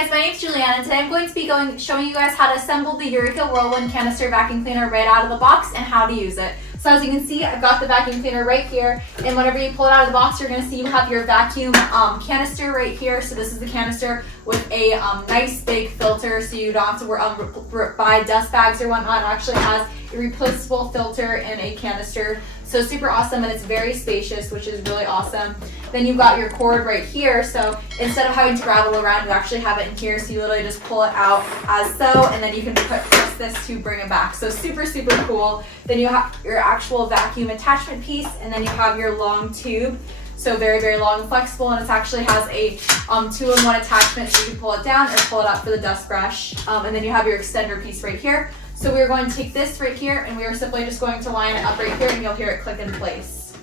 Hey guys, my name is Juliana, and today I'm going to be showing you guys how to assemble the Eureka Whirlwind Canister Vacuum Cleaner right out of the box and how to use it. So as you can see, I've got the vacuum cleaner right here, and whenever you pull it out of the box, you're going to see you have your vacuum canister right here. So this is the canister with a nice big filter, so you don't have to buy dust bags or whatnot. It actually has a replaceable filter in a canister. So super awesome, and it's very spacious, which is really awesome. Then you've got your cord right here, so instead of having to grab it around, you actually have it in here, so you literally just pull it out as so, and then you can press this to bring it back. So super, super cool. Then you have your actual vacuum attachment piece, and then you have your long tube. So very, very long and flexible, and it actually has a 2-in-1 attachment, so you can pull it down or pull it up for the dust brush. And then you have your extender piece right here. So we're going to take this right here, and we are simply just going to line it up right here, and you'll hear it click in place.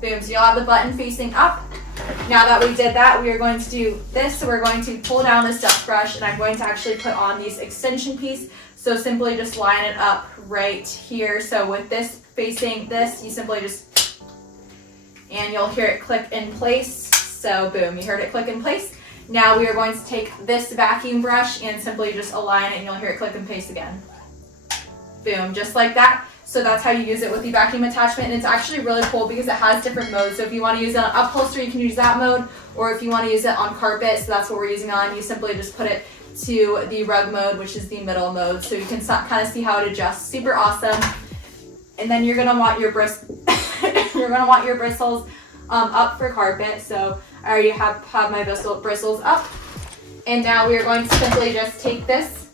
Boom, so you'll have the button facing up. Now that we did that, we are going to do this. So we're going to pull down this dust brush, and I'm going to actually put on these extension piece. So simply just line it up right here. So with this facing this, you simply just, and you'll hear it click in place. So boom, you heard it click in place. Now we are going to take this vacuum brush and simply just align it, and you'll hear it click in place again. Boom, just like that. So that's how you use it with the vacuum attachment, and it's actually really cool because it has different modes. So if you want to use it on upholstery, you can use that mode, or if you want to use it on carpet, so that's what we're using on, you simply just put it to the rug mode, which is the middle mode, so you can kind of see how it adjusts. Super awesome. And then you're gonna want your bristles up for carpet. So I already have my bristles up, and now we are going to simply just take this.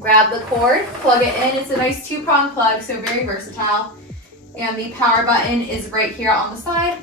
Grab the cord, plug it in. It's a nice 2-prong plug, so very versatile. And the power button is right here on the side.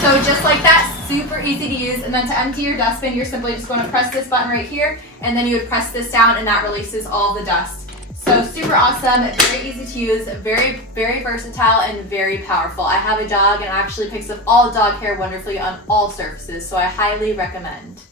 So just like that, super easy to use. And then to empty your dustbin, you're simply just going to press this button right here, and then you would press this down, and that releases all the dust. So super awesome, very easy to use, very, very versatile, and very powerful. I have a dog, and it actually picks up all dog hair wonderfully on all surfaces, so I highly recommend.